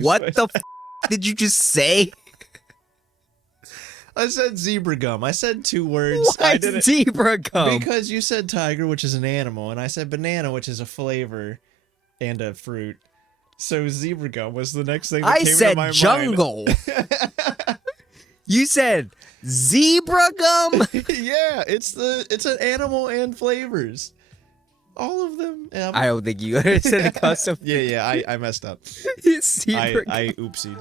What the f did you just say? I said zebra gum. I said 2 words. Why I didn't zebra gum? because you said tiger, which is an animal, and I said banana, which is a flavor and a fruit. So zebra gum was the next thing that came to my I said jungle. You said zebra gum? mind. Yeah, it's an animal and flavors. All of them. I don't think you said the custom. Yeah, I messed up. Zebra gum. I oopsied.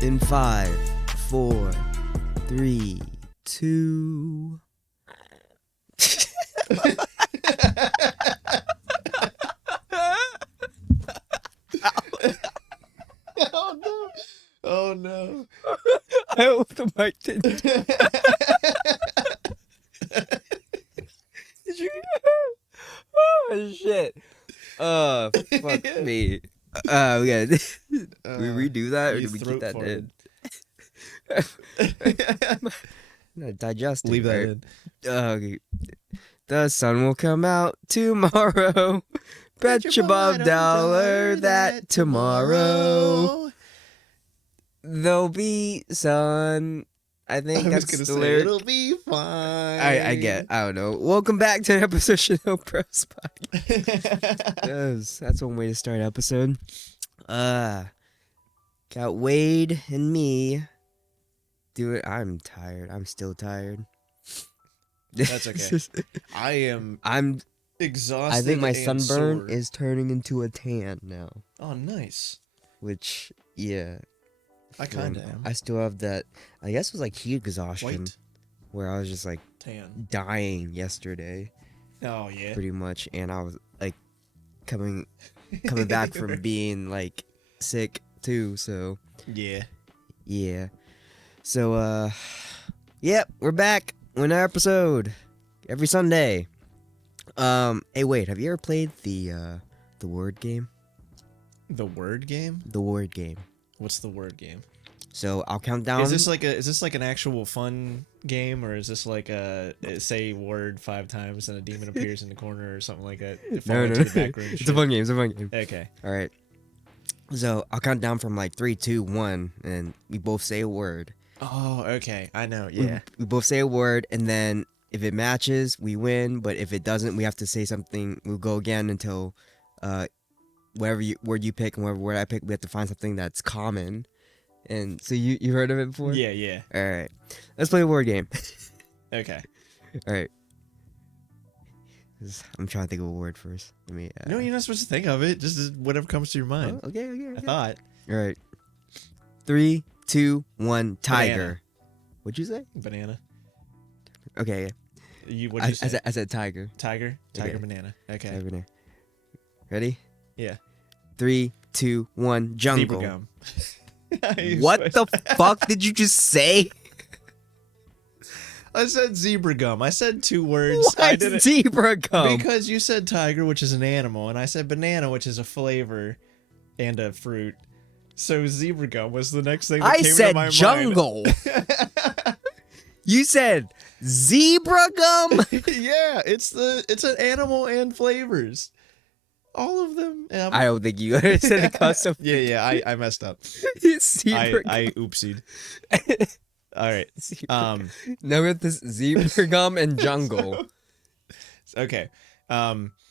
In 5, 4, 3, 2. Oh no! Oh no! I hope the mic didn't. Did you? Oh shit! Fuck me. We gotta we redo that or You did we keep throat that farted. in? No, digest it. Leave that right? in. Okay. The sun will come out tomorrow. Bet your bottom dollar that tomorrow there'll be sun. I think I was that's gonna the say lyric. it'll be fine. I don't know. Welcome back to an episode of ShinoBroz podcast. That's one way to start an episode. Got Wade and me. Do it. I'm tired. I'm still tired. That's okay. I'm exhausted. I think my and sunburn sore. is turning into a tan now. Oh, nice. Which, yeah. I kind of am. I still have that. I guess it was like heat exhaustion, White where I was just like tan. dying yesterday, Oh yeah. pretty much, and I was like coming back from being like sick too. So Yeah. yeah. So yep, we're back with another episode every Sunday. Hey, wait, have you ever played the word game? The word game? The word game. What's the word game? So I'll count down. Is this like an actual fun game, or is this like a say word 5 times and a demon appears in the corner or something like that? No. The back room It's shit? a fun game. It's a fun game. Okay. All right. So I'll count down from like 3, 2, 1, and we both say a word. Oh, okay. I know. Yeah. We both say a word, and then if it matches, we win. But if it doesn't, we have to say something. We'll go again until whatever word you pick and whatever word I pick, we have to find something that's common. And so you heard of it before? Yeah. All right. Let's play a word game. Okay. All right. I'm trying to think of a word first. Let me. No, you're not supposed to think of it. Just whatever comes to your mind. Oh, okay. I thought. All right. 3, 2, 1. Tiger. Banana. What'd you say? Banana. Okay. What'd you say? I said tiger. Tiger. Okay. Banana. Okay. Tiger banana. Ready? Yeah. 3, 2, 1. Jungle. Zebra gum. What the fuck did you just say? I said zebra gum. I said 2 words. Why I didn't zebra gum? because you said tiger, which is an animal, and I said banana, which is a flavor and a fruit. So zebra gum was the next thing that I came to said my jungle. You said zebra gum? Yeah, it's an animal and flavors. All of them. I don't think you said the custom. Yeah, I messed up. Zebra I oopsied. All right. Now we have this zebra gum and jungle. Okay.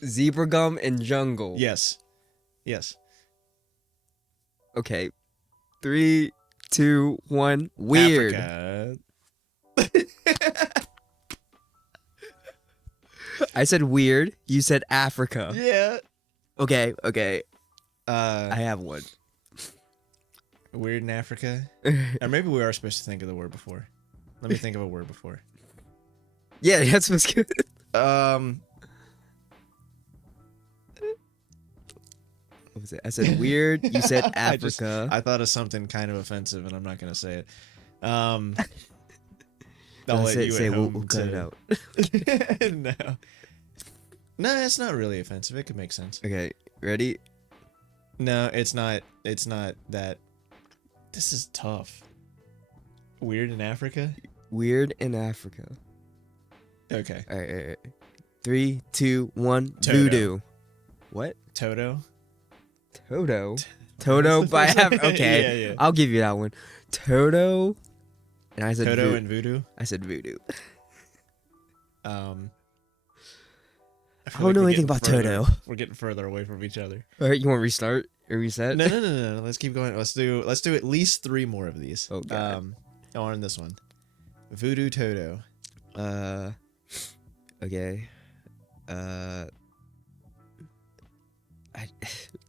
Zebra gum and jungle. Yes. Okay. 3, 2, 1. Weird. Africa. I said weird. You said Africa. Yeah. Okay. I have one. Weird in Africa. Or maybe we are supposed to think of the word before. Let me think of a word before. Yeah, that's what's good. What was it? I said weird. You said Africa. I thought of something kind of offensive, and I'm not gonna say it. I'll No, let you say at home we'll cut it out. No, it's not really offensive. It could make sense. Okay, ready? No, it's not. It's not that. This is tough. Weird in Africa? Weird in Africa. Okay. All right. 3, 2, 1. Toto. Voodoo. What? Toto? Toto. Toto by okay. Yeah. I'll give you that one. Toto. And I said Toto and voodoo? I said voodoo. I I don't know anything about Toto. We're getting further away from each other. All right, you want to restart or reset? No. Let's keep going. Let's do at least 3 more of these. Oh, God. On this one. Voodoo Toto. Okay. I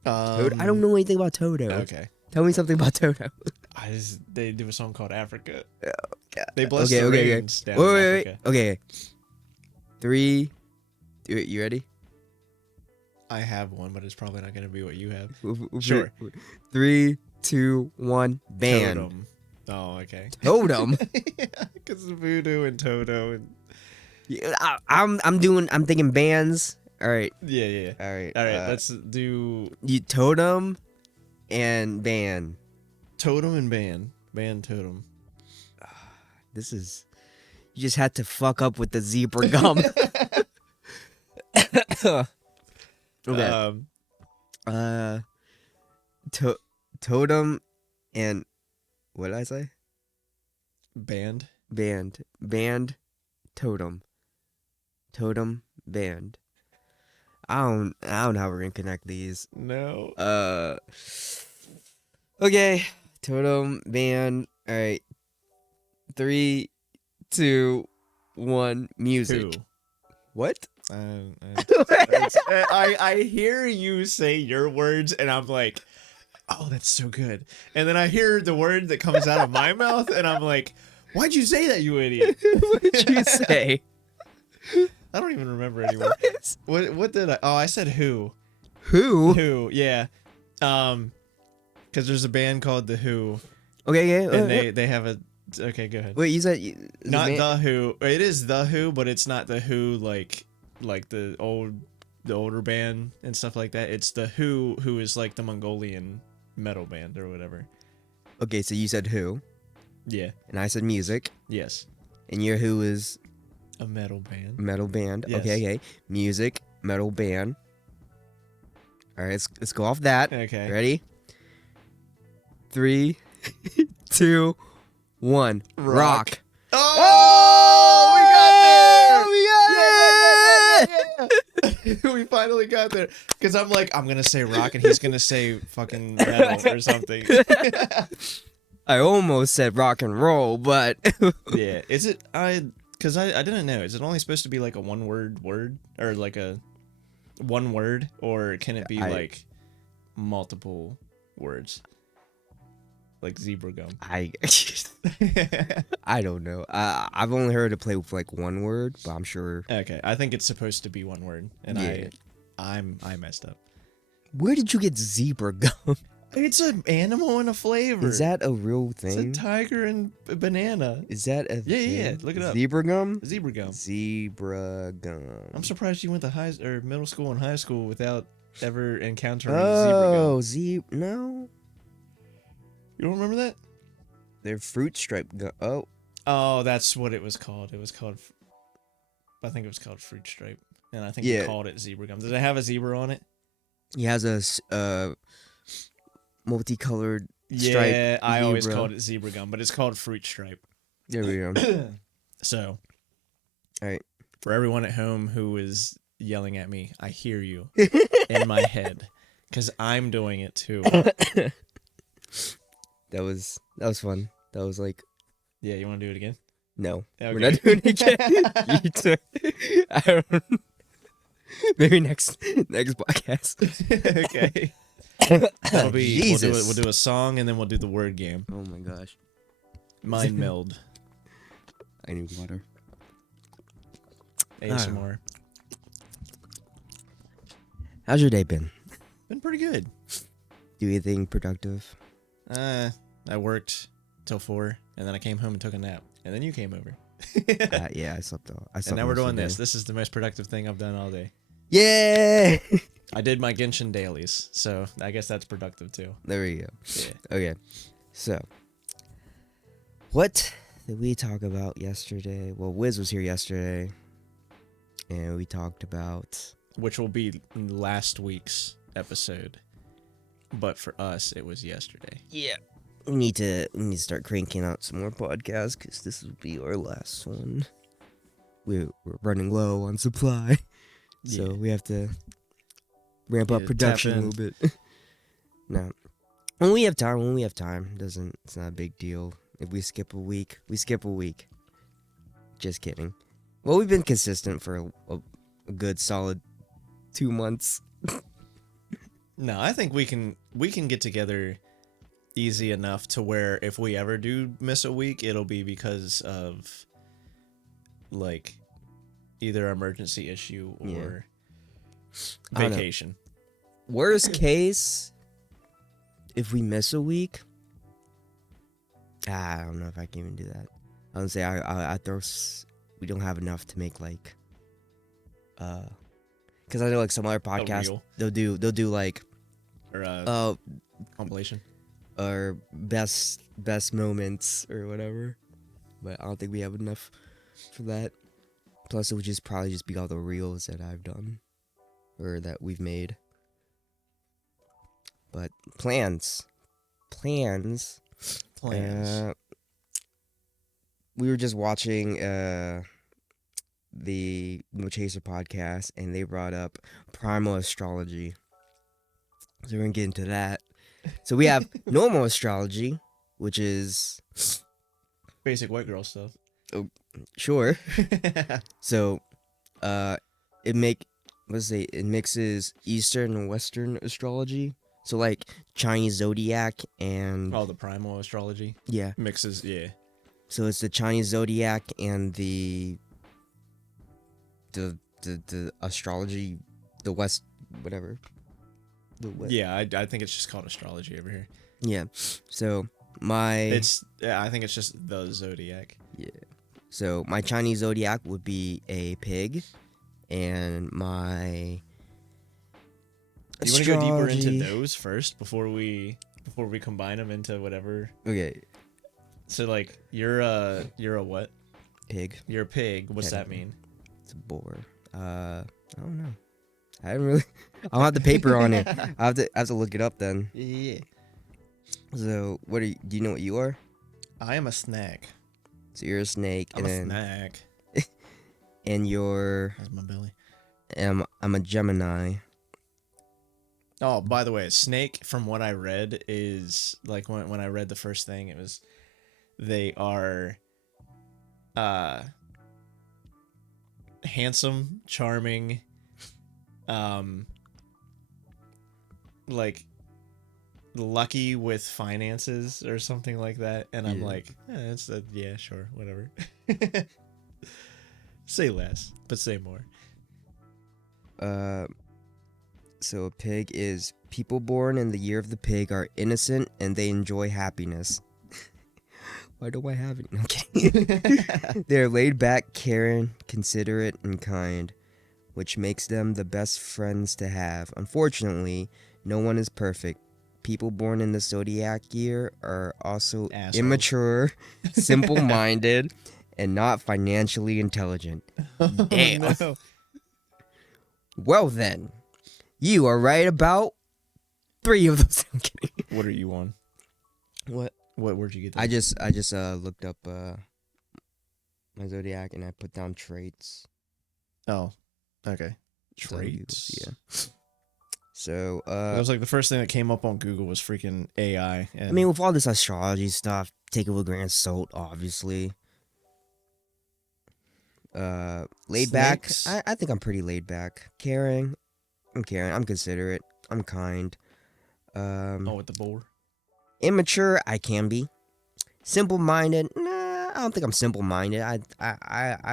don't know anything about Toto. Okay. Tell me something about Toto. They do a song called Africa. Oh, God. They bless the rains down in Wait. Africa. Okay. 3. You ready? I have one, but it's probably not going to be what you have. Sure. 3, 2, 1. Band. Totem. Oh, okay. Totem. Because voodoo and Toto and Yeah, I'm thinking bands. All right. yeah. All right. Let's do Totem and band. Totem and band Totem. This is. You just had to fuck up with the zebra gum. Okay. Totem and what did I say? Band. Totem, band. I don't know how we're gonna connect these. No. Okay. Totem, band. All right. 3, 2, 1. Music. Who? What? I hear you say your words and I'm like, oh, that's so good. And then I hear the word that comes out of my mouth and I'm like, why'd you say that, you idiot? What did you say? I don't even remember anymore. What did I? Oh, I said who. Who? Yeah. Because there's a band called The Who. Okay, yeah. And they have a. Okay, go ahead. Wait, you said Not The Who. It is The Who, but it's not The Who like the older band and stuff like that. It's The Who is like the Mongolian metal band or whatever. Okay, so you said who, Yeah. and I said music, Yes. and your who is A metal band. metal band. Yes. Okay. Music, metal band. All right, let's go off that. Okay. Ready? 3, 2, 1. Rock. Oh, we finally got there. Because I'm like, I'm gonna say rock, and he's gonna say fucking metal or something. I almost said rock and roll, but Yeah. Is it? Because I didn't know. Is it only supposed to be like a one-word word, or like a one word, or can it be like multiple words? Like zebra gum. I don't know. I've only heard it play with like one word, but I'm sure. Okay, I think it's supposed to be one word, and Yeah. I messed up. Where did you get zebra gum? It's an animal and a flavor. Is that a real thing? It's a tiger and a banana. Is that a Yeah. thing? Look it up. Zebra gum? Zebra gum. Zebra gum. I'm surprised you went to middle school and high school without ever encountering zebra gum. No. You don't remember that? They're fruit stripe gum. Oh, that's what it was called. I think it was called fruit stripe, and I think Yeah. they called it zebra gum. Does it have a zebra on it? He has a multicolored stripe. Yeah, I always zebra. called it zebra gum, but it's called fruit stripe. There we go. So, All right. for everyone at home who is yelling at me, I hear you in my head because I'm doing it too. That was fun. That was like Yeah, you want to do it again? no. Okay. We're not doing it again. You took, I don't. Maybe next podcast. Okay. That'll be, Jesus. we'll do a song and then we'll do the word game. Oh my gosh. Mind meld. I need water. ASMR. How's your day been? Been pretty good. Do anything productive? I worked till 4 and then I came home and took a nap. And then you came over. Yeah, I slept all. I And slept now we're most of doing the this. day. This is the most productive thing I've done all day. Yeah. I did my Genshin dailies, so I guess that's productive too. There we go. Yeah. Okay. So, what did we talk about yesterday? Well, Wiz was here yesterday, and we talked about. Which will be last week's episode, but for us, it was yesterday. Yeah. We need to start cranking out some more podcasts because this will be our last one. We're running low on supply, so we have to ramp up production a little bit. No, when we have time, it's not a big deal. If we skip a week, we skip a week. Just kidding. Well, we've been consistent for a good solid 2 months. No, I think we can get together easy enough to where if we ever do miss a week, it'll be because of like either emergency issue or vacation. Worst case, if we miss a week, I don't know if I can even do that. I would say I throw. We don't have enough to make like, because I know like some other podcasts they'll do like, or compilation, or best moments or whatever, but I don't think we have enough for that. Plus, it would probably just be all the reels that I've done or that we've made. But plans. We were just watching the No Chaser podcast, and they brought up Primal Astrology. So we're gonna get into that. So we have normal astrology, which is basic white girl stuff. Oh, sure. So, it mixes Eastern and Western astrology. So like Chinese Zodiac and the Primal Astrology. Yeah. Mixes, yeah. So it's the Chinese Zodiac and the astrology, the West, whatever. Yeah, I think it's just called astrology over here. Yeah. So I think it's just the Zodiac. Yeah. So my Chinese Zodiac would be a pig, and my Do you want to go deeper into those first before we combine them into whatever? Okay. So like you're a what? Pig. You're a pig. What's that mean? It's a boar. I don't know. I don't really. I don't have the paper on it. I have to look it up then. Yeah. So what are you? Do you know what you are? I am a snake. So you're a snake. I'm a snack. And you're. That's my belly. I'm a Gemini. Oh, by the way, snake, from what I read, is like when I read the first thing, it was they are handsome, charming, like lucky with finances or something like that. And I'm like, yeah, sure, whatever. Say less, but say more. So a pig is people born in the year of the pig are innocent and they enjoy happiness. Why do I have it? No, I'm kidding. They're laid back, caring, considerate, and kind, which makes them the best friends to have. Unfortunately, no one is perfect. People born in the Zodiac year are also immature, simple-minded, and not financially intelligent. Damn. Oh, no. Well then, you are right about 3 of those. I'm kidding. What are you on? What? Where'd you get that? I just looked up my Zodiac and I put down traits. Oh, okay. Traits. Yeah. So it was like the first thing that came up on Google was freaking AI. And I mean, with all this astrology stuff, take it with a grain of salt, obviously. Laid back. I think I'm pretty laid back. Caring. I'm caring. I'm considerate. I'm kind. with the boar. Immature. I can be. Simple-minded. Nah, I don't think I'm simple-minded. I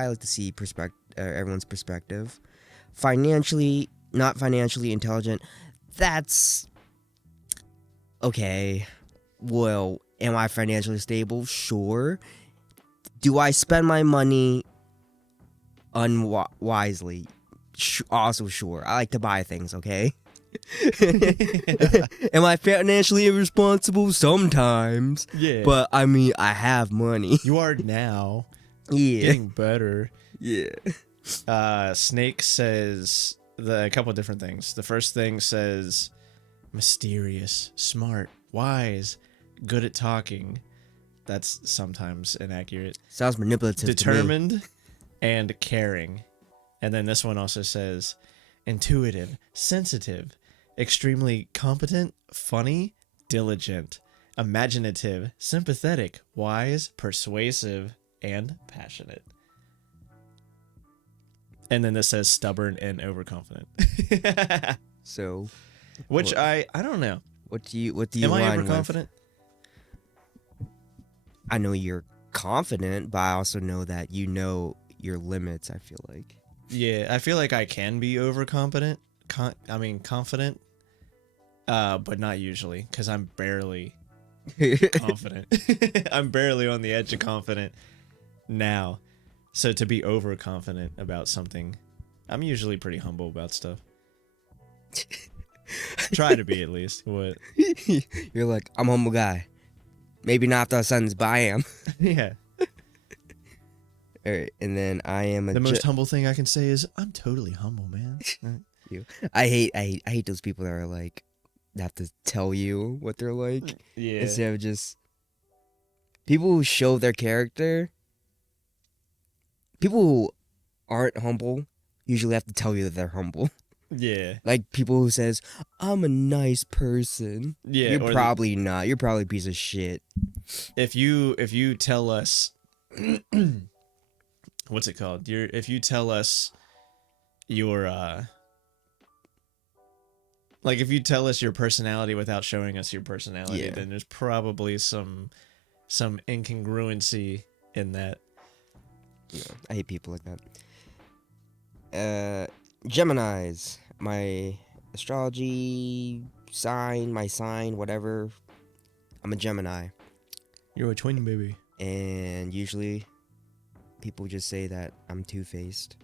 like to see everyone's perspective. Not financially intelligent. That's okay. Well, am I financially stable? Sure. Do I spend my money unwisely? Also, sure. I like to buy things, okay? Am I financially irresponsible? Sometimes. Yeah. But, I mean, I have money. You are now. Yeah. Getting better. Yeah. Snake says a couple of different things. The first thing says mysterious, smart, wise, good at talking. That's sometimes inaccurate. Sounds manipulative. Determined and caring. And then this one also says intuitive, sensitive, extremely competent, funny, diligent, imaginative, sympathetic, wise, persuasive, and passionate. And then this says stubborn and overconfident. So, which I don't know. What do you Am I align overconfident? with? I know you're confident, but I also know that you know your limits, I feel like. Yeah, I feel like I can be overconfident. Confident. But not usually, because I'm barely confident. I'm barely on the edge of confident now. So to be overconfident about something, I'm usually pretty humble about stuff. Try to be, at least. What? You're like, I'm a humble guy. Maybe not after a sentence, but I am. Yeah. All right, and then I am The most humble thing I can say is I'm totally humble, man. I hate those people that are like, that have to tell you what they're like. Yeah. Instead of just people who show their character. People who aren't humble usually have to tell you that they're humble. Yeah. Like people who says, I'm a nice person. Yeah. You're probably not. You're probably a piece of shit. If you tell us what's it called? If you tell us your like if you tell us your personality without showing us your personality, then there's probably some incongruency in that. Yeah, I hate people like that. Geminis, my astrology sign, my sign, whatever. I'm a Gemini. You're a twin, baby. And usually people just say that I'm two-faced.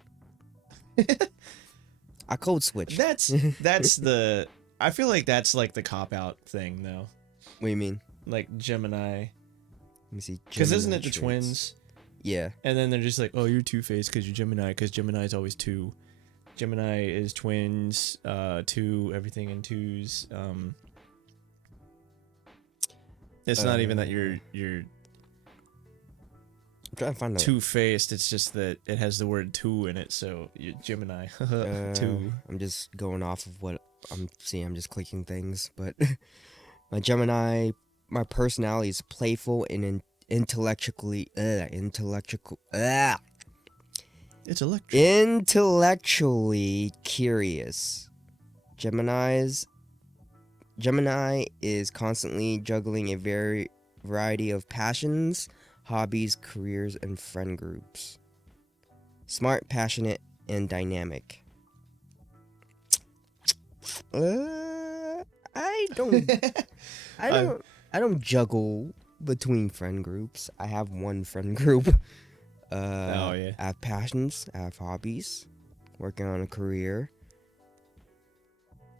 I code switch. That's the I feel like that's like the cop-out thing, though. What do you mean? Like Gemini. Let me see. Because isn't it the traits. twins? Yeah. And then they're just like, oh, you're two-faced because you're Gemini, because Gemini is always two. Gemini is twins, two, everything in twos. It's not even that you're I'm trying to find out. two-faced. It's just that it has the word two in it, so you're Gemini. Two. I'm just going off of what I'm seeing. I'm just clicking things, but my Gemini, my personality is playful and intellectually curious. Gemini is constantly juggling a variety of passions, hobbies, careers, and friend groups. Smart, passionate, and dynamic. I don't juggle between friend groups. I have one friend group. I have passions. I have hobbies. Working on a career.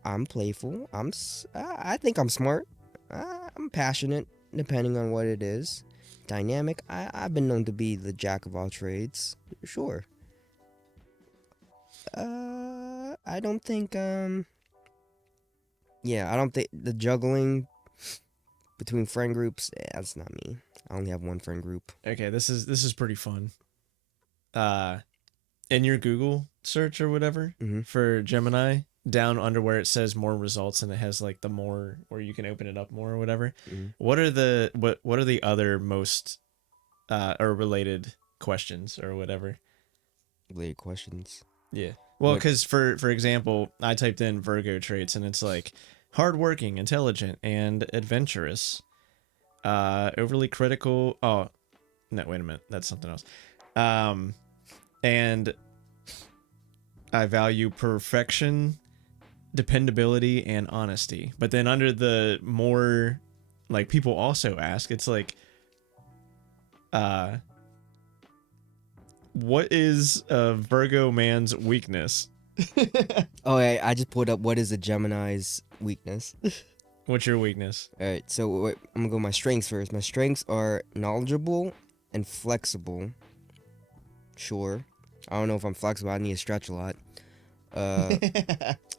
I'm playful. I think I'm smart. I'm passionate, depending on what it is. Dynamic. I've been known to be the jack of all trades. Sure. I don't think I don't think the juggling between friend groups, that's not me. I only have one friend group. Okay, this is pretty fun. In your Google search or whatever for Gemini, down under where it says more results and it has like the more where you can open it up more or whatever. What are the other most or related questions or whatever? Related questions. Yeah. Well, because for example, I typed in Virgo traits and it's like hardworking, intelligent, and adventurous. Overly critical. Oh, no, wait a minute. That's something else. And I value perfection, dependability, and honesty. But then under the more, like, people also ask, it's like, What is a Virgo man's weakness? Oh, I just pulled up what is a Gemini's weakness. What's your weakness? All right, so I'm gonna go with my strengths first. My strengths are knowledgeable and flexible. Sure. I don't know if I'm flexible. I need to stretch a lot.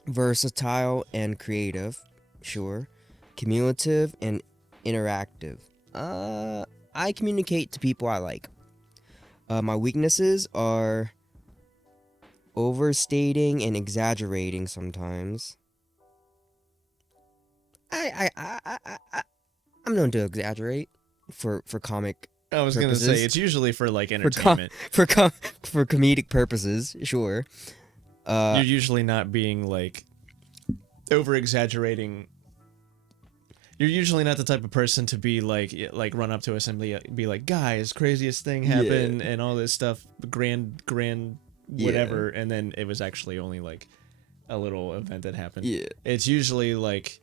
Versatile and creative. Sure. Cumulative and interactive. I communicate to people I like. My weaknesses are overstating and exaggerating sometimes. I'm known to exaggerate for comic I was gonna purposes. say it's usually for like entertainment. For comedic purposes, sure. You're usually not being like over exaggerating. You're usually not the type of person to be like run up to us and be like, guys, craziest thing happened and all this stuff, grand whatever, and then it was actually only like a little event that happened. Yeah. It's usually like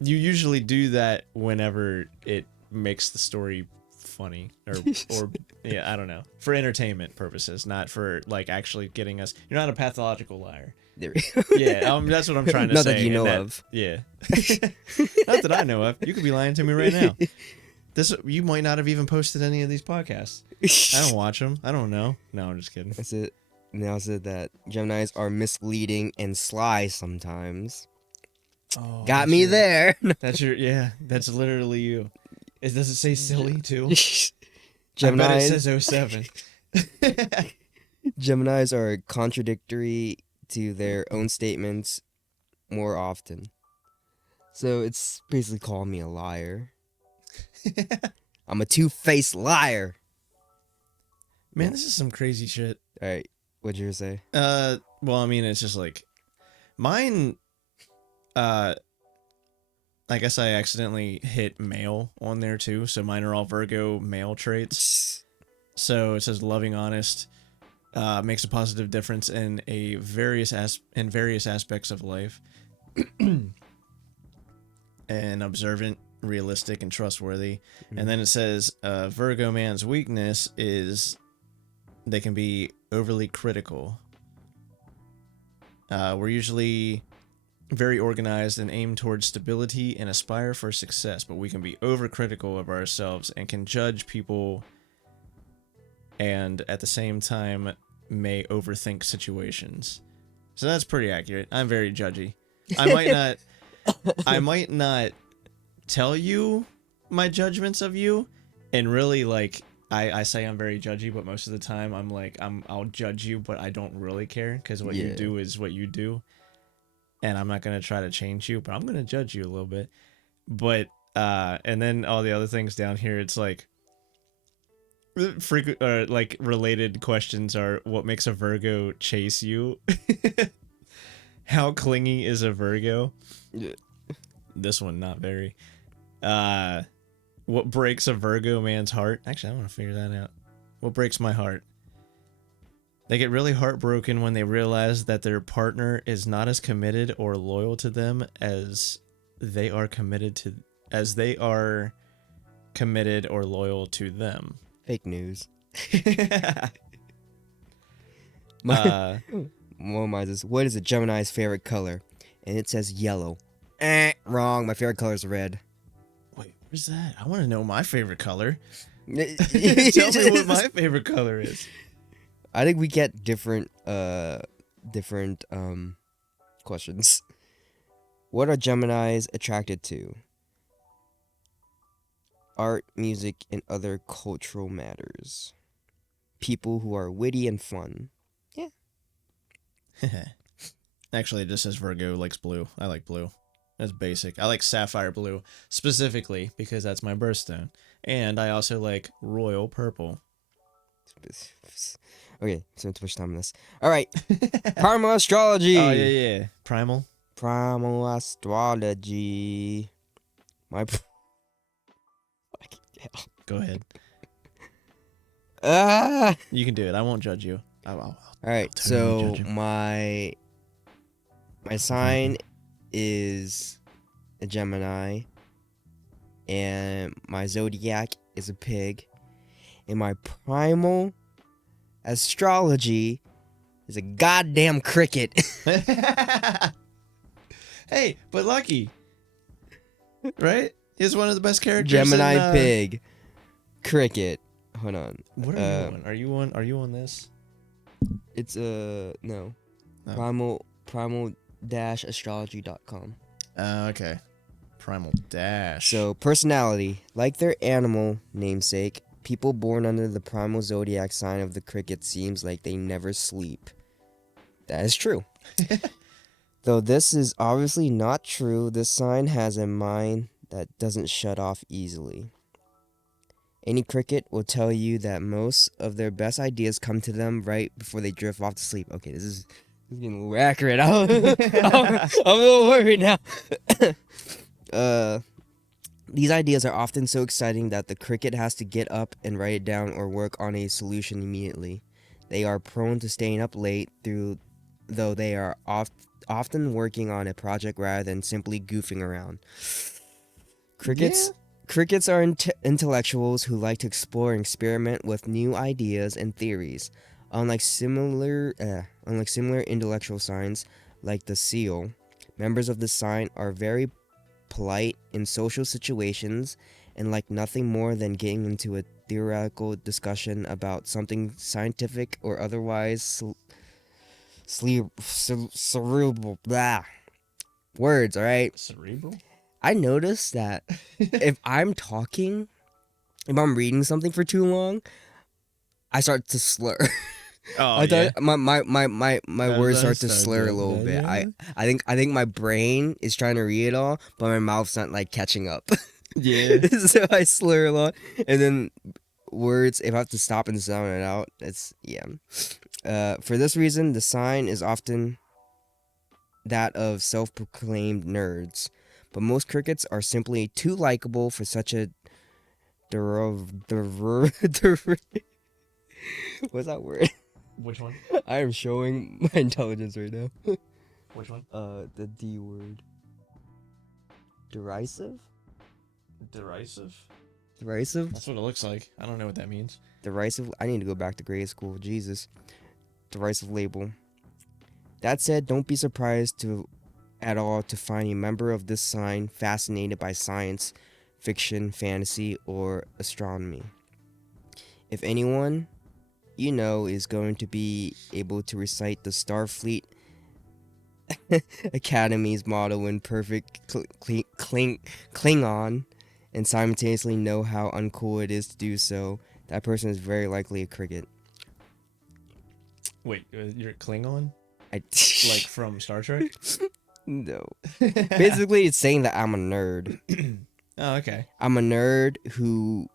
you usually do that whenever it makes the story funny or yeah, I don't know, for entertainment purposes, not for like actually getting us. You're not a pathological liar. Yeah, that's what I'm trying to not say. Not that you know of. Yeah. Not that I know of. You could be lying to me right now. You might not have even posted any of these podcasts. I don't watch them. I don't know. No, I'm just kidding. That's it. Now said that Geminis are misleading and sly sometimes. Oh, got me there. That's that's literally you. Does it say silly too? Geminis, I bet it says 07. Geminis are contradictory to their own statements more often. So it's basically calling me a liar. I'm a two-faced liar. Man, this is some crazy shit. All right, what'd you say? Well, I mean, it's just like mine. I guess I accidentally hit male on there too, so mine are all Virgo male traits. So it says loving, honest, makes a positive difference in various aspects of life, and observant, realistic, and trustworthy. Mm-hmm. And then it says Virgo man's weakness is they can be overly critical. We're usually very organized and aim towards stability and aspire for success, but we can be overcritical of ourselves and can judge people, and at the same time may overthink situations. So that's pretty accurate. I'm very judgy. I might not tell you my judgments of you, and really like I say I'm very judgy, but most of the time I'm like I'll judge you, but I don't really care, because what you do is what you do. And I'm not going to try to change you, but I'm going to judge you a little bit. But, and then all the other things down here, it's like, like related questions are, what makes a Virgo chase you? How clingy is a Virgo? Yeah. This one, not very. What breaks a Virgo man's heart? Actually, I want to figure that out. What breaks my heart? They get really heartbroken when they realize that their partner is not as committed or loyal to them as they are committed or loyal to them. Fake news. What is a Gemini's favorite color? And it says yellow. Wrong. My favorite color is red. Wait, where's that? I want to know my favorite color. Tell me what my favorite color is. I think we get different questions. What are Geminis attracted to? Art, music, and other cultural matters. People who are witty and fun. Yeah. Actually, it just says Virgo likes blue. I like blue. That's basic. I like sapphire blue specifically because that's my birthstone. And I also like royal purple. Okay, so too much time on this. All right, Primal Astrology. Oh yeah. Primal Astrology. Go ahead. You can do it. I won't judge you. All right, totally so my sign is a Gemini, and my zodiac is a pig, and my primal Astrology is a goddamn cricket. Hey, but Lucky, right? He's one of the best characters. Gemini pig. Cricket. Hold on. What are you on? Are you on this? It's no. Oh. Primal-astrology.com. Okay. Primal Dash. So, personality. Like their animal namesake, people born under the primal zodiac sign of the cricket seems like they never sleep. That is true. Though this is obviously not true, this sign has a mind that doesn't shut off easily. Any cricket will tell you that most of their best ideas come to them right before they drift off to sleep. Okay, this is getting a little accurate. I'm a little worried now. These ideas are often so exciting that the cricket has to get up and write it down or work on a solution immediately. They are prone to staying up late, though they are often working on a project rather than simply goofing around. Crickets are intellectuals who like to explore and experiment with new ideas and theories. Unlike similar intellectual signs like the seal, members of the sign are very polite in social situations and like nothing more than getting into a theoretical discussion about something scientific or otherwise cerebral. Blah. Words, all right? Cerebral? I noticed that if I'm talking, if I'm reading something for too long, I start to slur. Oh, yeah. My words start to slur a little bit. I think my brain is trying to read it all, but my mouth's not like catching up. Yeah. So I slur a lot, and then words, if I have to stop and sound it out, it's for this reason, the sign is often that of self-proclaimed nerds, but most crickets are simply too likable for such a what's that word? Which one? I am showing my intelligence right now. Which one? The D word. Derisive? Derisive? Derisive? That's what it looks like. I don't know what that means. Derisive? I need to go back to grade school. Jesus. Derisive label. That said, don't be surprised at all to find a member of this sign fascinated by science, fiction, fantasy, or astronomy. If anyone you know is going to be able to recite the Starfleet Academy's motto in perfect Klingon and simultaneously know how uncool it is to do so, that person is very likely a cricket. Wait, you're Klingon? Like from Star Trek? No. Basically, it's saying that I'm a nerd. Oh, okay. I'm a nerd who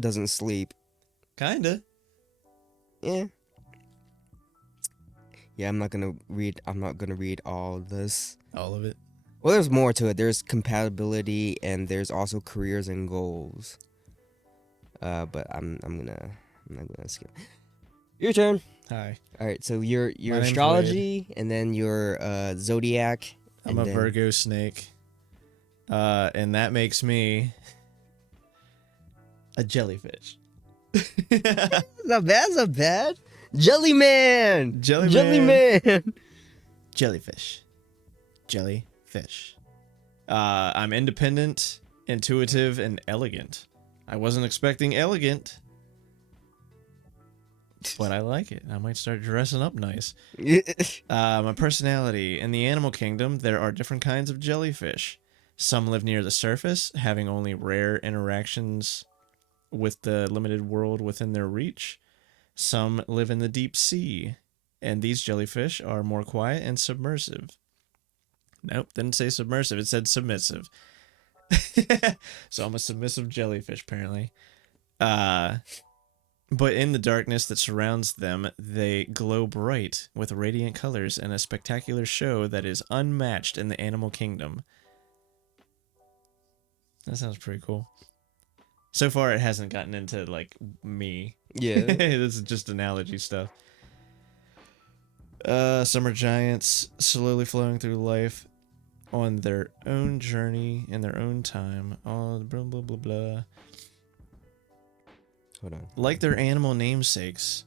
doesn't sleep. Kinda. Yeah. Yeah, I'm not gonna read all this. All of it. Well, there's more to it. There's compatibility and there's also careers and goals. But I'm not gonna skip. Your turn. Hi. All right. So your My name's astrology and then your zodiac. I'm a Virgo snake. And that makes me a jellyfish. Not bad. Jellyman. Jellyfish. I'm independent, intuitive, and elegant. I wasn't expecting elegant, but I like it. I might start dressing up nice. My personality. In the animal kingdom, there are different kinds of jellyfish. Some live near the surface, having only rare interactions with the limited world within their reach. Some live in the deep sea, and these jellyfish are more quiet and submersive. Nope, didn't say submersive, it said submissive. So I'm a submissive jellyfish, apparently. But in the darkness that surrounds them, they glow bright with radiant colors and a spectacular show that is unmatched in the animal kingdom. That sounds pretty cool. So far, it hasn't gotten into, like, me. Yeah. This is just analogy stuff. Some are giants, slowly flowing through life on their own journey in their own time. Oh, blah, blah, blah, blah. Hold on. Like their animal namesakes,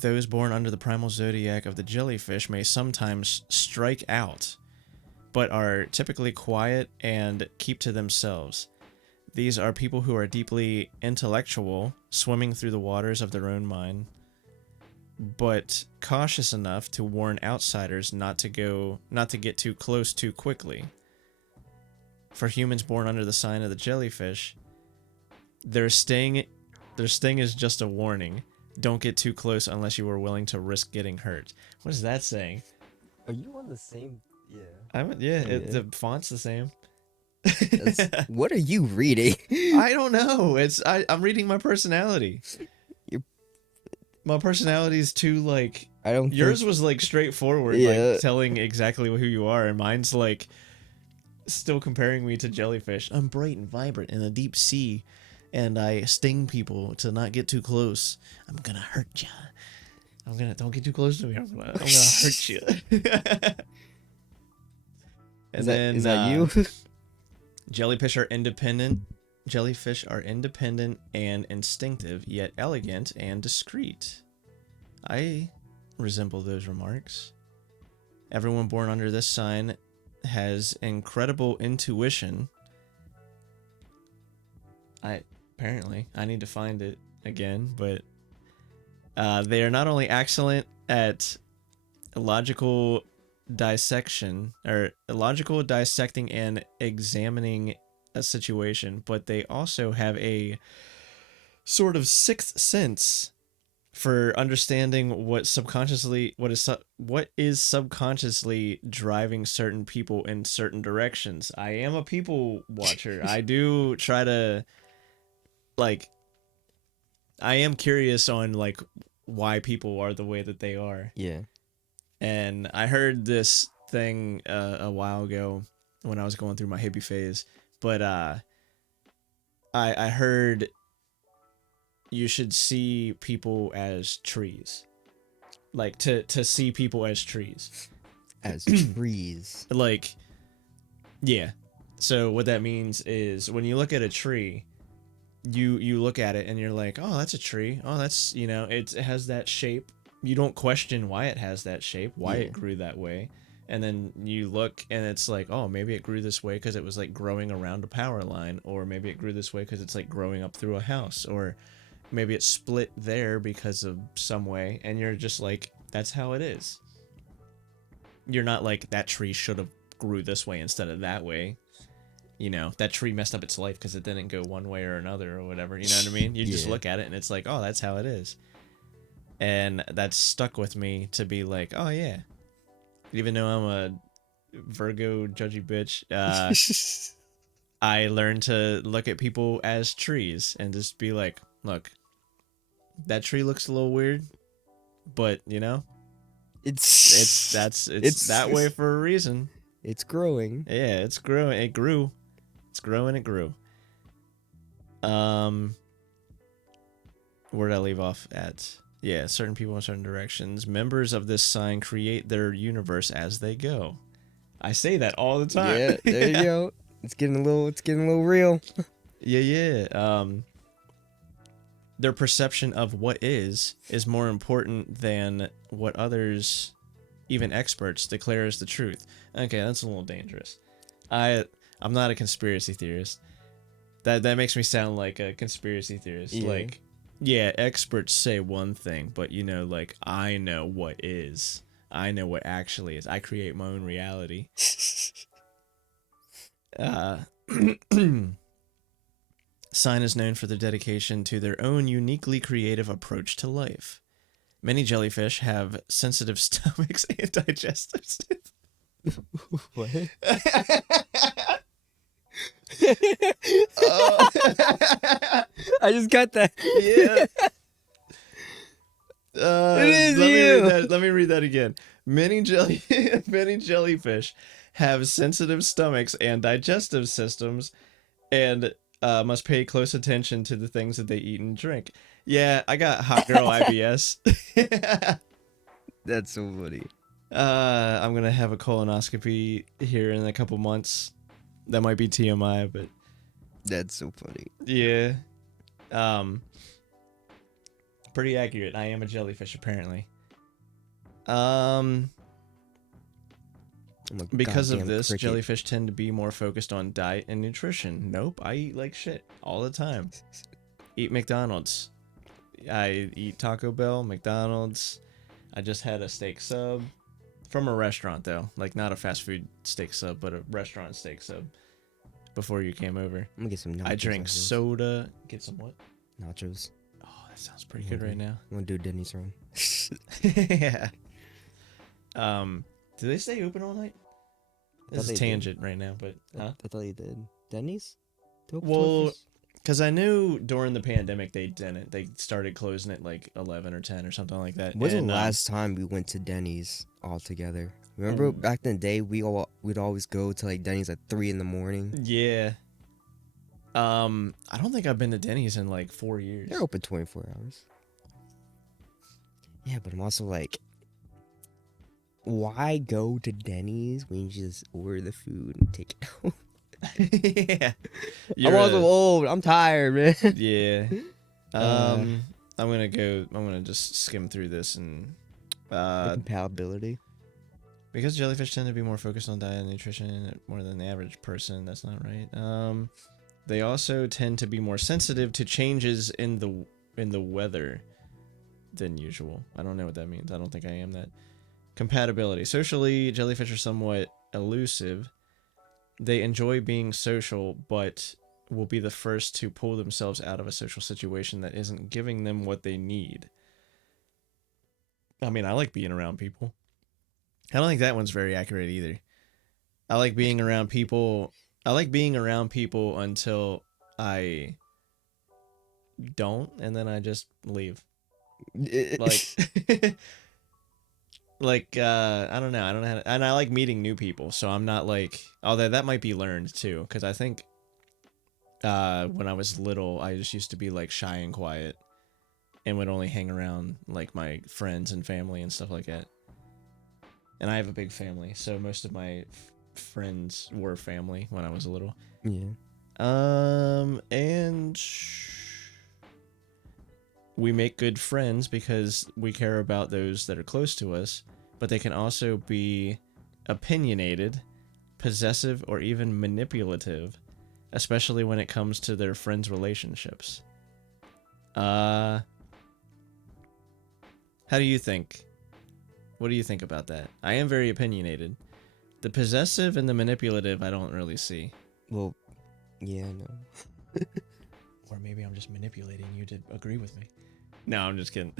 those born under the primal zodiac of the jellyfish may sometimes strike out, but are typically quiet and keep to themselves. These are people who are deeply intellectual, swimming through the waters of their own mind, but cautious enough to warn outsiders not to get too close too quickly. For humans born under the sign of the jellyfish, their sting is just a warning. Don't get too close unless you are willing to risk getting hurt. What is that saying? Are you on the same? Yeah. The font's the same. What are you reading? I don't know. I'm reading my personality. My personality is too like. I don't. Yours was like straightforward, like telling exactly who you are, and mine's like still comparing me to jellyfish. I'm bright and vibrant in the deep sea, and I sting people to not get too close. I'm gonna hurt ya. Don't get too close to me. I'm gonna hurt you. And is that you? Jellyfish are independent. Jellyfish are independent and instinctive, yet elegant and discreet. I resemble those remarks. Everyone born under this sign has incredible intuition. I need to find it again, but they are not only excellent at logical dissecting and examining a situation, but they also have a sort of sixth sense for understanding what is subconsciously driving certain people in certain directions. I am a people watcher. I do try to I am curious on like why people are the way that they are. Yeah. And I heard this thing a while ago when I was going through my hippie phase, but I heard you should see people as trees, like to see people as trees. As trees. Like, yeah. So what that means is when you look at a tree, you look at it and you're like, oh, that's a tree. Oh, that's, it has that shape. You don't question why it has that shape, why it grew that way. And then you look and it's like, oh, maybe it grew this way because it was like growing around a power line, or maybe it grew this way because it's like growing up through a house, or maybe it split there because of some way. And you're just like, that's how it is. You're not like, that tree should have grew this way instead of that way. That tree messed up its life because it didn't go one way or another or whatever. You know what I mean? You just look at it and it's like, oh, that's how it is. And that's stuck with me to be like, oh, yeah. Even though I'm a Virgo judgy bitch, I learned to look at people as trees and just be like, look, that tree looks a little weird, but, it's that way for a reason. It's growing. Yeah, it's growing. It grew. It's growing. It grew. Where did I leave off at? Yeah, certain people in certain directions. Members of this sign create their universe as they go. I say that all the time. Yeah, there you go. It's getting a little real. Yeah. Their perception of what is more important than what others, even experts, declare as the truth. Okay, that's a little dangerous. I'm not a conspiracy theorist. That makes me sound like a conspiracy theorist. Yeah. Like, yeah, experts say one thing, but like, I know what is. I know what actually is. I create my own reality. Sign is known for their dedication to their own uniquely creative approach to life. Many jellyfish have sensitive stomachs and digestive systems. What? I just got that. Yeah. It is you. Let me read that again. Many jellyfish have sensitive stomachs and digestive systems, and must pay close attention to the things that they eat and drink. Yeah, I got hot girl IBS. That's so funny. I'm gonna have a colonoscopy here in a couple months. That might be TMI, but that's so funny. Yeah. Pretty accurate. I am a jellyfish, apparently. Because of this, cricket. jellyfish tend to be more focused on diet and nutrition. Nope, I eat like shit all the time. Eat McDonald's. I eat Taco Bell, McDonald's. I just had a steak sub from a restaurant, though. Like, not a fast food steak sub, but a restaurant steak sub before you came over. I'm gonna get some nachos. I drank soda. Get some what? Nachos. Oh, that sounds pretty good right now. I'm gonna do Denny's run. Yeah. Do they stay open all night? This is a tangent right now, but I thought you did. Denny's? Well, because I knew during the pandemic they didn't. They started closing at like 11 or 10 or something like that. When's the last time we went to Denny's all together? Remember back in the day, we'd always go to like Denny's at 3 in the morning. Yeah. I don't think I've been to Denny's in like 4 years. They're open 24 hours. Yeah, but I'm also like, why go to Denny's when you just order the food and take it home? Yeah. I'm also old. I'm tired, man. Yeah. I'm gonna just skim through this and compatibility. Because jellyfish tend to be more focused on diet and nutrition more than the average person. That's not right. They also tend to be more sensitive to changes in the weather than usual. I don't know what that means. I don't think I am that. Compatibility. Socially, jellyfish are somewhat elusive. They enjoy being social, but will be the first to pull themselves out of a social situation that isn't giving them what they need. I mean, I like being around people. I don't think that one's very accurate either. I like being around people. I like being around people until I don't, and then I just leave. Like, I don't know. I don't know how to, and I like meeting new people, so I'm not like, although that might be learned too, because I think when I was little, I just used to be like shy and quiet and would only hang around like my friends and family and stuff like that. And I have a big family, so most of my friends were family when I was little. Yeah. And we make good friends because we care about those that are close to us, but they can also be opinionated, possessive, or even manipulative, especially when it comes to their friends' relationships. How do you think? What do you think about that? I am very opinionated. The possessive and the manipulative I don't really see. Well, yeah, no. Or maybe I'm just manipulating you to agree with me. No, I'm just kidding.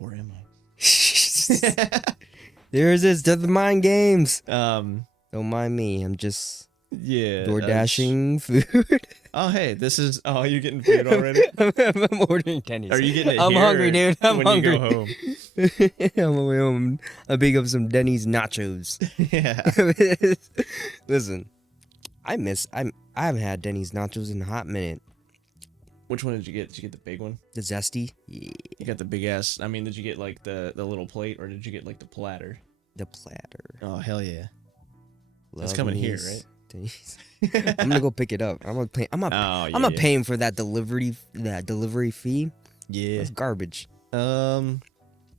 Or am I? There's this to the mind games. Don't mind me. I'm just door dashing food. Oh, hey, this is. Oh, you're getting food already? I'm ordering Denny's. Are you getting it? I'm here hungry, dude. I'm when hungry. You go home. I'm on my way home. I pick up some Denny's nachos. Yeah. Listen, I haven't had Denny's nachos in a hot minute. Which one did you get? Did you get the big one? The zesty? Yeah. You got the big ass. I mean, did you get like the little plate or did you get like the platter? The platter. Oh, hell yeah. Love That's coming here, Denny's. right? Denny's. I'm gonna go pick it up. I'm not paying for that delivery fee. Yeah. That's garbage. And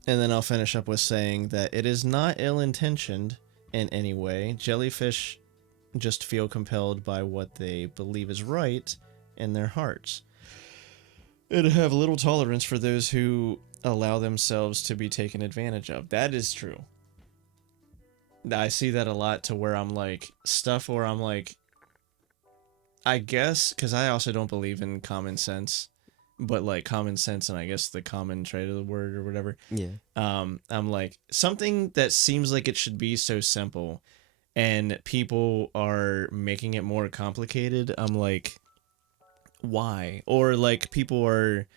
then I'll finish up with saying that it is not ill-intentioned in any way. Jellyfish just feel compelled by what they believe is right in their hearts. And have little tolerance for those who allow themselves to be taken advantage of. That is true. I see that a lot to where I'm like, stuff where I'm like, I guess, because I also don't believe in common sense, but like common sense and I guess the common trait of the word or whatever. Yeah. I'm like, something that seems like it should be so simple and people are making it more complicated. I'm like, why? Or like people are,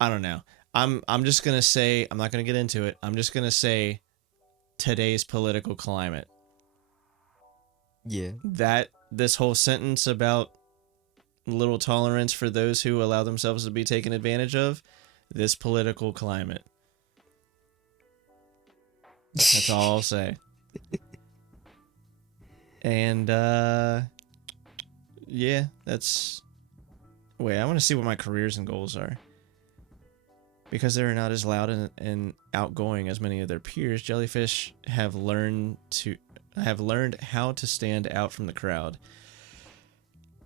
I don't know. I'm just going to say, I'm not going to get into it. I'm just going to say today's political climate. Yeah. That this whole sentence about little tolerance for those who allow themselves to be taken advantage of, this political climate. That's all I'll say. And yeah, that's. Wait, I want to see what my careers and goals are. Because they are not as loud and outgoing as many of their peers, jellyfish have learned how to stand out from the crowd.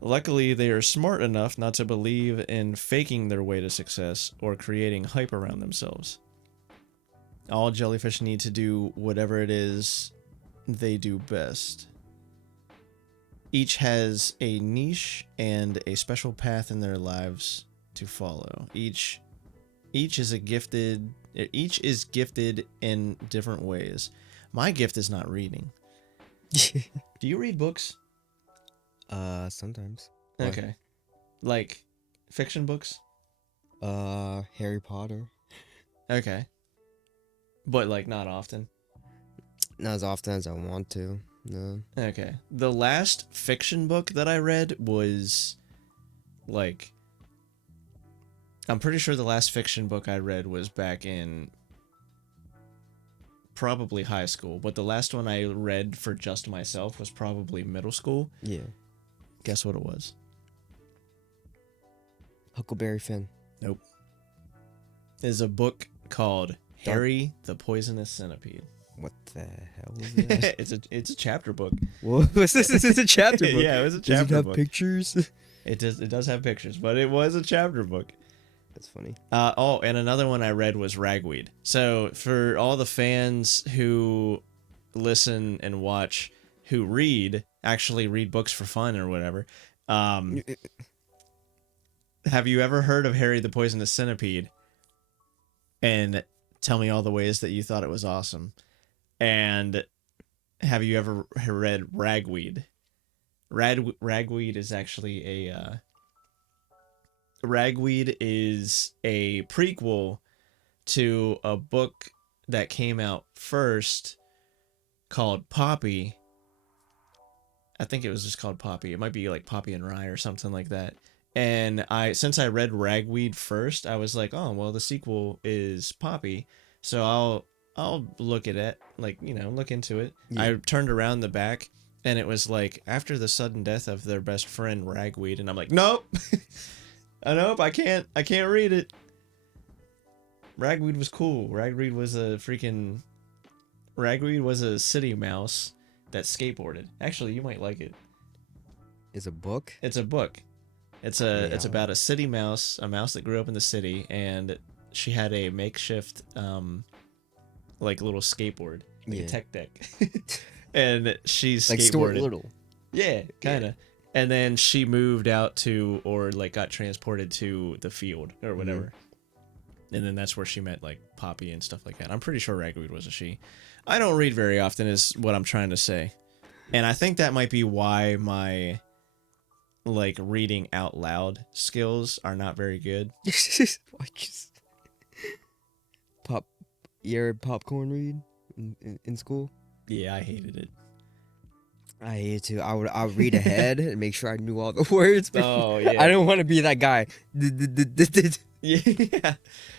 Luckily, they are smart enough not to believe in faking their way to success or creating hype around themselves. All jellyfish need to do whatever it is they do best. Each has a niche and a special path in their lives to follow. Each is gifted in different ways. My gift is not reading. Do you read books? Sometimes. Okay. Like fiction books? Harry Potter. Okay. But like not often. Not as often as I want to. No. Okay. The last fiction book that I read was like, I'm pretty sure the last fiction book I read was back in probably high school, but the last one I read for just myself was probably middle school. Yeah. Guess what it was? Huckleberry Finn. Nope. It's a book called Harry the Poisonous Centipede. What the hell is that? it's a chapter book. What was this? It's a chapter book. Yeah, it was a Does chapter it have book. pictures? It does have pictures, but it was a chapter book. That's funny. Oh, and another one I read was Ragweed. So for all the fans who listen and watch, who actually read books for fun or whatever, have you ever heard of Harry the Poisonous Centipede? And tell me all the ways that you thought it was awesome. And have you ever read Ragweed? Ragweed is actually a Ragweed is a prequel to a book that came out first called Poppy. I think it was just called Poppy. It might be like Poppy and Rye or something like that. And since I read Ragweed first, I was like, oh well, the sequel is Poppy, so I'll look at it, like, look into it. Yeah. I turned around the back, and it was like, after the sudden death of their best friend Ragweed, and I'm like, nope. Nope, I can't read it. Ragweed was cool. Ragweed was a city mouse that skateboarded. Actually, you might like it. It's a book? It's a book. It's about a city mouse, a mouse that grew up in the city, and she had a makeshift like little skateboard, like a tech deck. And she's like skateboarded. Stuart Little. Yeah, kind of. Yeah. And then she moved out to, or like got transported to the field or whatever. Mm-hmm. And then that's where she met like Poppy and stuff like that. I'm pretty sure Ragweed was a she. I don't read very often is what I'm trying to say. And I think that might be why my like reading out loud skills are not very good. You ever popcorn read in school? Yeah, I hated it. I hated to. I would read ahead and make sure I knew all the words. Oh yeah. I don't want to be that guy. Yeah,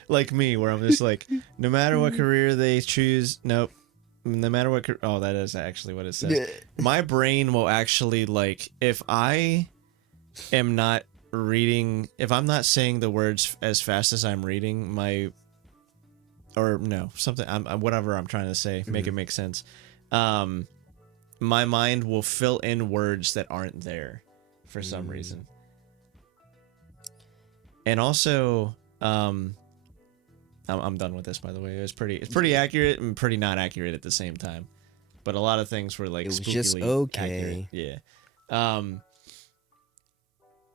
like me, where I'm just like, no matter what career they choose, nope. No matter what. Oh, that is actually what it says. My brain will actually like, if I am not reading, if I'm not saying the words as fast as I'm reading, whatever I'm trying to say, make it make sense. My mind will fill in words that aren't there for some reason. And also, I'm done with this, by the way. It's pretty accurate and pretty not accurate at the same time. But a lot of things were like, it was just okay. Accurate. Yeah.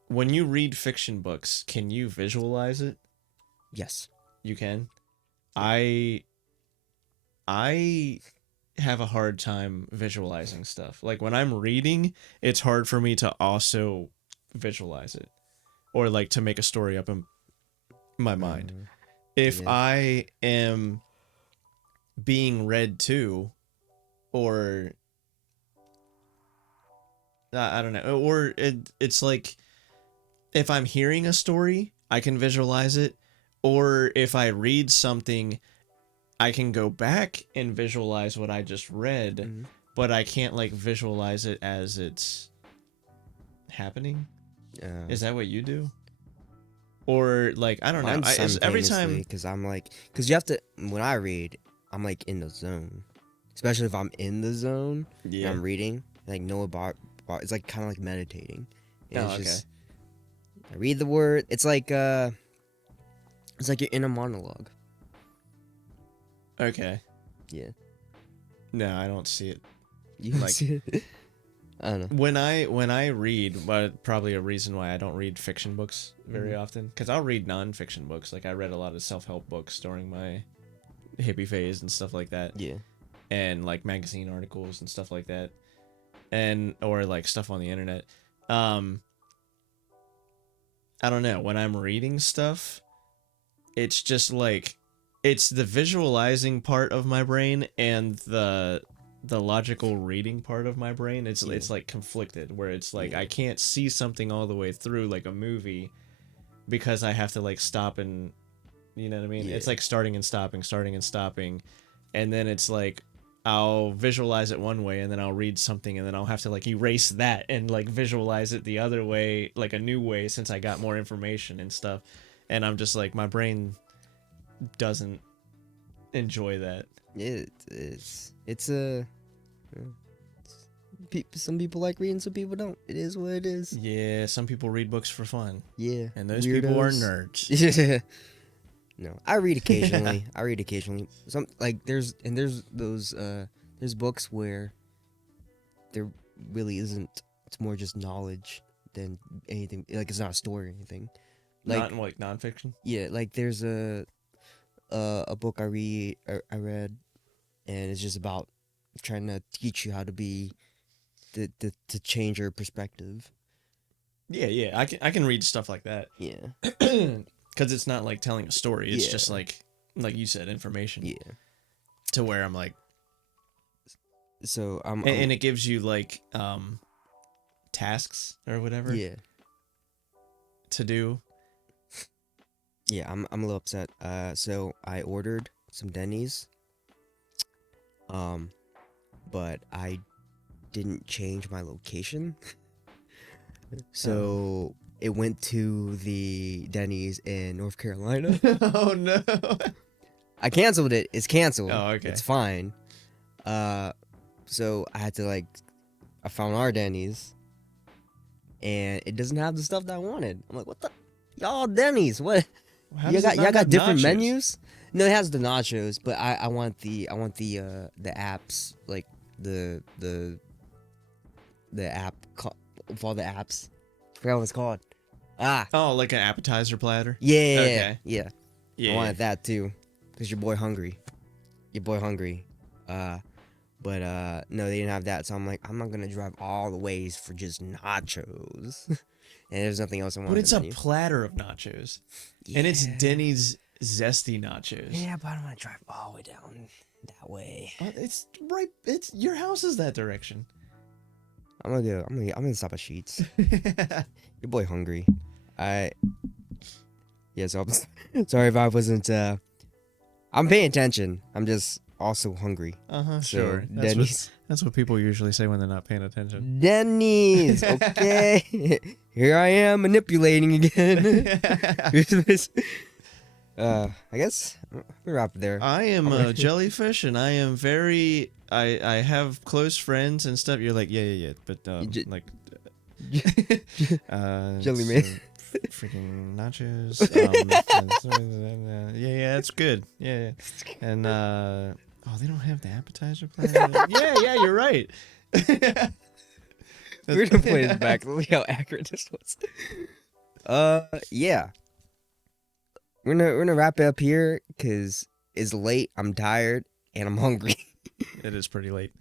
When you read fiction books, can you visualize it? Yes. You can? I have a hard time visualizing stuff. Like when I'm reading, it's hard for me to also visualize it, or like to make a story up in my mind. If I am being read to, or I don't know, or it's like if I'm hearing a story, I can visualize it, or if I read something, I can go back and visualize what I just read, but I can't like visualize it as it's happening. Is that what you do? or like I don't know. Mine's Every simultaneously, time. because I'm like, because you have to. When I read, I'm like in the zone, especially if I'm in the zone and Yeah. I'm reading. Like no about it's like kind of like meditating. And Oh, it's okay. just I read the word. It's like your inner monologue. Okay. Yeah. No, I don't see it. You don't Like- see it? I don't know. When I read, but probably a reason why I don't read fiction books very often, because I'll read non-fiction books. Like I read a lot of self-help books during my hippie phase and stuff like that, Yeah. and like magazine articles and stuff like that, and or like stuff on the internet. I don't know. When I'm reading stuff, it's just like it's the visualizing part of my brain and the logical reading part of my brain. It's like conflicted, where it's like I can't see something all the way through like a movie because I have to like stop and you know what I mean? Yeah. It's like starting and stopping, and then it's like I'll visualize it one way and then I'll read something and then I'll have to like erase that and like visualize it the other way, like a new way, since I got more information and stuff. And I'm just like my brain doesn't enjoy that. It's a. Some people like reading, some people don't. It is what it is. Yeah, some people read books for fun. Yeah. And those people are Weirdos. nerds. No, I read occasionally. Some like there's those there's books where there really isn't. It's more just knowledge than anything. Like it's not a story or anything. Like Not in like nonfiction. yeah, like there's a book I read, and it's just about trying to teach you how to be to change your perspective. Yeah, I can read stuff like that. Yeah. Because it's not like telling a story. It's Yeah. just like you said, information. Yeah. To where I'm like, So and it gives you like tasks or whatever yeah. to do. Yeah, I'm a little upset. So I ordered some Denny's. But I didn't change my location. So it went to the Denny's in North Carolina. Oh no. I canceled it. It's canceled. Oh, okay. It's fine. So I had to I found our Denny's, and it doesn't have the stuff that I wanted. I'm like, what the, y'all Denny's? What? How y'all does it not got have different nachos? menus? No, it has the nachos, but I want the apps, like the app of all the apps. I forgot what it's called. Oh, like an appetizer platter. Yeah, Okay. yeah. Yeah. I wanted that too, cause your boy hungry. But no, they didn't have that, so I'm like, I'm not gonna drive all the ways for just nachos. And there's nothing else I want. But it's on a the menu. platter of nachos, and it's Denny's zesty nachos. Yeah, but I don't want to drive all the way down that way. It's right. It's your house is that direction. I'm gonna stop at Sheets. Your boy hungry. Yeah, so I'm sorry if I wasn't. I'm paying attention. I'm just also hungry. So Sure. That's Denny's. that's what people usually say when they're not paying attention. Denny's. Okay. Here I am manipulating again. I guess we're up there. I am a jellyfish, and I am very. I have close friends and stuff. You're like, yeah, but like, Jelly man. Freaking nachos. Yeah, it's good. Yeah, and oh, they don't have the appetizer platter. yeah, you're right. We're gonna play this back. Look how accurate this was. Yeah. We're gonna wrap it up here because it's late. I'm tired and I'm hungry. It is pretty late.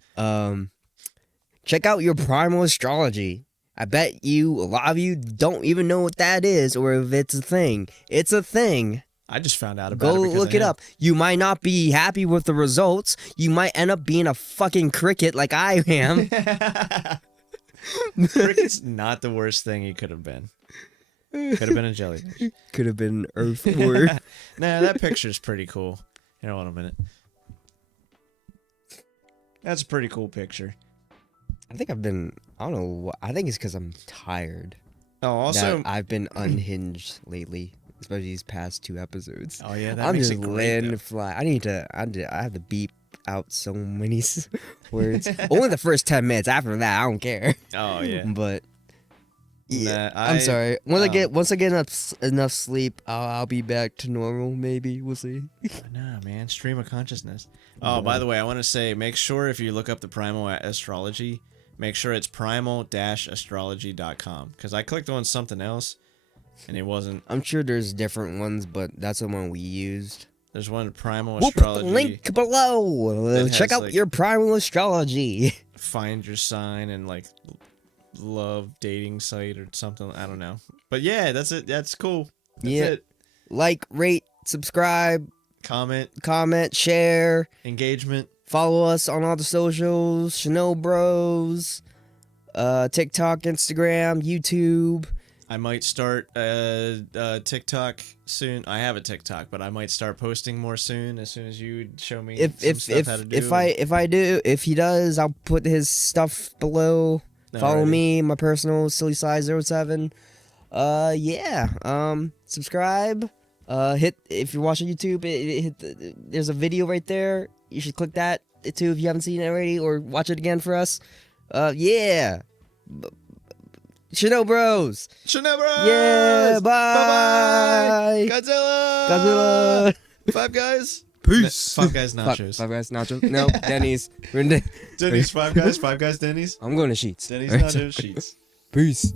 Check out your Primal Astrology. I bet a lot of you don't even know what that is or if it's a thing. It's a thing. I just found out about Go it. Go look it up. You might not be happy with the results. You might end up being a fucking cricket like I am. Cricket's not the worst thing he could have been. Could have been a jellyfish. Could have been earthworm. Nah, that picture's pretty cool. Here, hold on a minute. That's a pretty cool picture. I think I've been. I don't know. I think it's because I'm tired. Oh, also, I've been unhinged lately. especially these past 2 episodes. Oh yeah, that I'm makes just it great. letting Though. it fly. I have to beep out so many words. Only the first 10 minutes. After that, I don't care. Oh yeah. But yeah, Nah, I'm sorry. Once I get enough sleep, I'll be back to normal. Maybe we'll see. Nah, man, stream of consciousness. Oh, by the way, I want to say, make sure if you look up the Primal Astrology, make sure it's primal-astrology.com, because I clicked on something else, and it wasn't. I'm sure there's different ones, but that's the one we used. There's one Primal We'll Astrology. put the link below. Check out like, your Primal Astrology. Find your sign and like love dating site or something. I don't know. But yeah, that's it. That's cool. That's it. Like, rate, subscribe, comment, share, engagement. Follow us on all the socials, ShinoBroz, TikTok, Instagram, YouTube. I might start TikTok soon. I have a TikTok, but I might start posting more soon. As soon as you show me some stuff how to do. If he does, I'll put his stuff below. Follow me, my personal SillySly07. Subscribe. Hit if you're watching YouTube. There's a video right there. You should click that too if you haven't seen it already, or watch it again for us. ShinoBroz. ShinoBroz. Yeah. Bye. Bye. Godzilla. Five Guys. Peace. Five Guys nachos. Five Guys nachos. No, Denny's. Denny's. Five Guys. Denny's. I'm going to Sheets. Denny's nachos. Sheets. Peace.